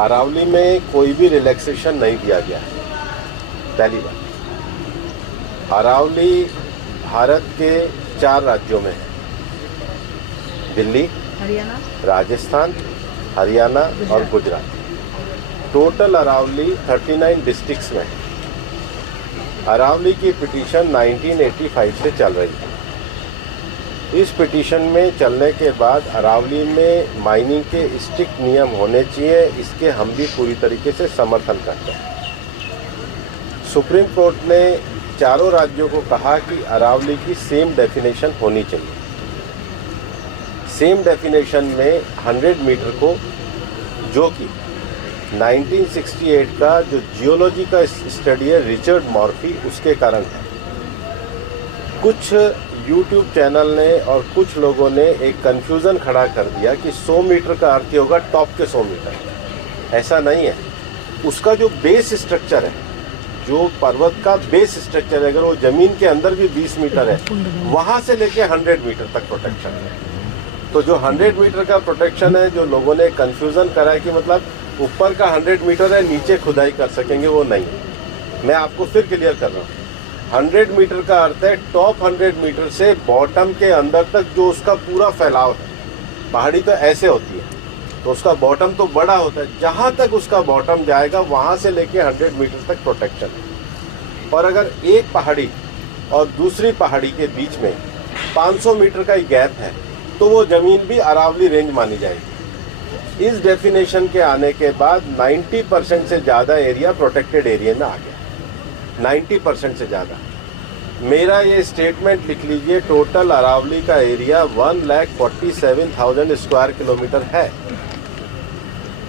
अरावली में कोई भी रिलैक्सेशन नहीं दिया गया है। पहली बात, अरावली भारत के 4 राज्यों में है, दिल्ली, हरियाणा, राजस्थान, हरियाणा और गुजरात। टोटल अरावली 39 डिस्ट्रिक्ट्स में है। अरावली की पिटीशन 1985 से चल रही है। इस पिटीशन में चलने के बाद अरावली में माइनिंग के स्ट्रिक्ट नियम होने चाहिए, इसके हम भी पूरी तरीके से समर्थन करते हैं। सुप्रीम कोर्ट ने चारों राज्यों को कहा कि अरावली की सेम डेफिनेशन होनी चाहिए। सेम डेफिनेशन में 100 मीटर को, जो कि 1968 का जो जियोलॉजी का स्टडी है रिचर्ड मॉर्फी, उसके कारण है। कुछ यूट्यूब चैनल ने और कुछ लोगों ने एक कंफ्यूजन खड़ा कर दिया कि 100 मीटर का अर्थ होगा टॉप के 100 मीटर। ऐसा नहीं है। उसका जो बेस स्ट्रक्चर है, जो पर्वत का बेस स्ट्रक्चर है, अगर वो जमीन के अंदर भी 20 मीटर है, वहां से लेके 100 मीटर तक प्रोटेक्शन है। तो जो 100 मीटर का प्रोटेक्शन है, जो लोगों ने कंफ्यूजन करा है कि मतलब ऊपर का 100 मीटर है, नीचे खुदाई कर सकेंगे, वो नहीं। मैं आपको फिर क्लियर कर रहा हूँ। 100 मीटर का अर्थ है टॉप 100 मीटर से बॉटम के अंदर तक जो उसका पूरा फैलाव है। पहाड़ी तो ऐसे होती है, तो उसका बॉटम तो बड़ा होता है, जहाँ तक उसका बॉटम जाएगा वहाँ से लेके 100 मीटर तक प्रोटेक्शन है। और अगर एक पहाड़ी और दूसरी पहाड़ी के बीच में 500 मीटर का ही गैप है, तो वो ज़मीन भी अरावली रेंज मानी जाएगी। इस डेफिनेशन के आने के बाद 90% से ज़्यादा एरिया प्रोटेक्टेड एरिया में आ गया। 90% से ज़्यादा। मेरा ये स्टेटमेंट लिख लीजिए, टोटल अरावली का एरिया 1,47,000 स्क्वायर किलोमीटर है।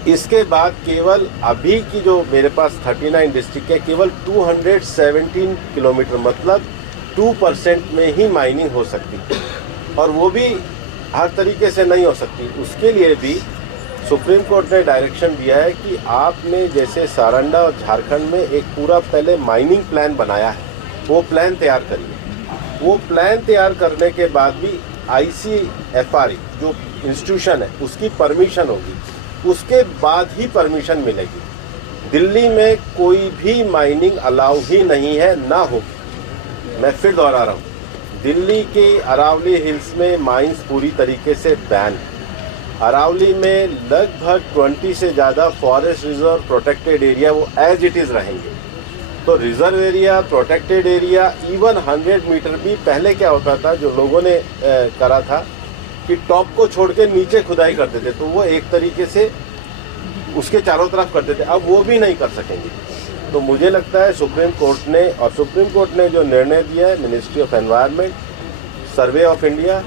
इसके बाद केवल अभी की जो मेरे पास 39 डिस्ट्रिक्ट है, केवल 217 किलोमीटर, मतलब 2% में ही माइनिंग हो सकती है, और वो भी हर तरीके से नहीं हो सकती। उसके लिए भी सुप्रीम कोर्ट ने डायरेक्शन दिया है कि आपने जैसे सारंडा और झारखंड में एक पूरा पहले माइनिंग प्लान बनाया है, वो प्लान तैयार करिए। वो प्लान तैयार करने के बाद भी ICFRE जो इंस्टीट्यूशन है उसकी परमिशन होगी, उसके बाद ही परमिशन मिलेगी। दिल्ली में कोई भी माइनिंग अलाउ ही नहीं है, ना होगी। मैं फिर दोहरा रहा हूँ, दिल्ली के अरावली हिल्स में माइंस पूरी तरीके से बैन है। अरावली में लगभग 20 से ज़्यादा फॉरेस्ट रिजर्व प्रोटेक्टेड एरिया वो एज इट इज़ रहेंगे। तो reserve area, protected area, even 100 metre भी पहले क्या होता था, जो लोगों ने करा था कि टॉप को छोड़ के नीचे खुदाई करते थे, तो वो एक तरीके से उसके चारों तरफ करते थे। अब वो भी नहीं कर सकेंगे। तो मुझे लगता है सुप्रीम कोर्ट ने जो निर्णय दिया है, ministry of environment, survey of India,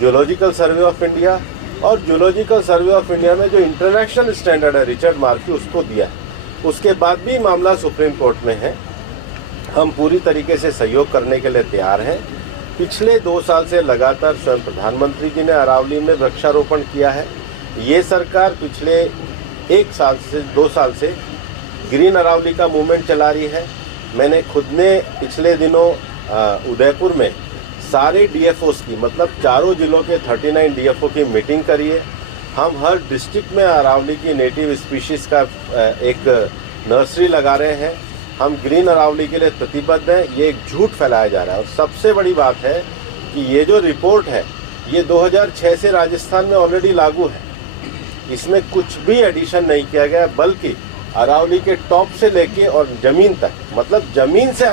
geological survey of India, और जियोलॉजिकल सर्वे ऑफ इंडिया में जो इंटरनेशनल स्टैंडर्ड है रिचर्ड मॉर्फी, उसको दिया है। उसके बाद भी मामला सुप्रीम कोर्ट में है। हम पूरी तरीके से सहयोग करने के लिए तैयार हैं। पिछले 2 साल से लगातार स्वयं प्रधानमंत्री जी ने अरावली में वृक्षारोपण किया है। ये सरकार पिछले 1 साल से 2 साल से ग्रीन अरावली का मूवमेंट चला रही है। मैंने खुद ने पिछले दिनों उदयपुर में सारे DFOs की, मतलब चारों जिलों के 39 DFO की मीटिंग करी है। हम हर डिस्ट्रिक्ट में अरावली की नेटिव स्पीशीज़ का एक नर्सरी लगा रहे हैं। हम ग्रीन अरावली के लिए प्रतिबद्ध हैं। ये एक झूठ फैलाया जा रहा है। और सबसे बड़ी बात है कि ये जो रिपोर्ट है, ये 2006 से राजस्थान में ऑलरेडी लागू है। इसमें कुछ भी एडिशन नहीं किया गया, बल्कि अरावली के टॉप से लेके और ज़मीन तक, मतलब ज़मीन से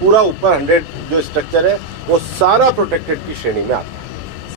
पूरा ऊपर 100 जो स्ट्रक्चर है, वो सारा प्रोटेक्टेड की श्रेणी में आता है।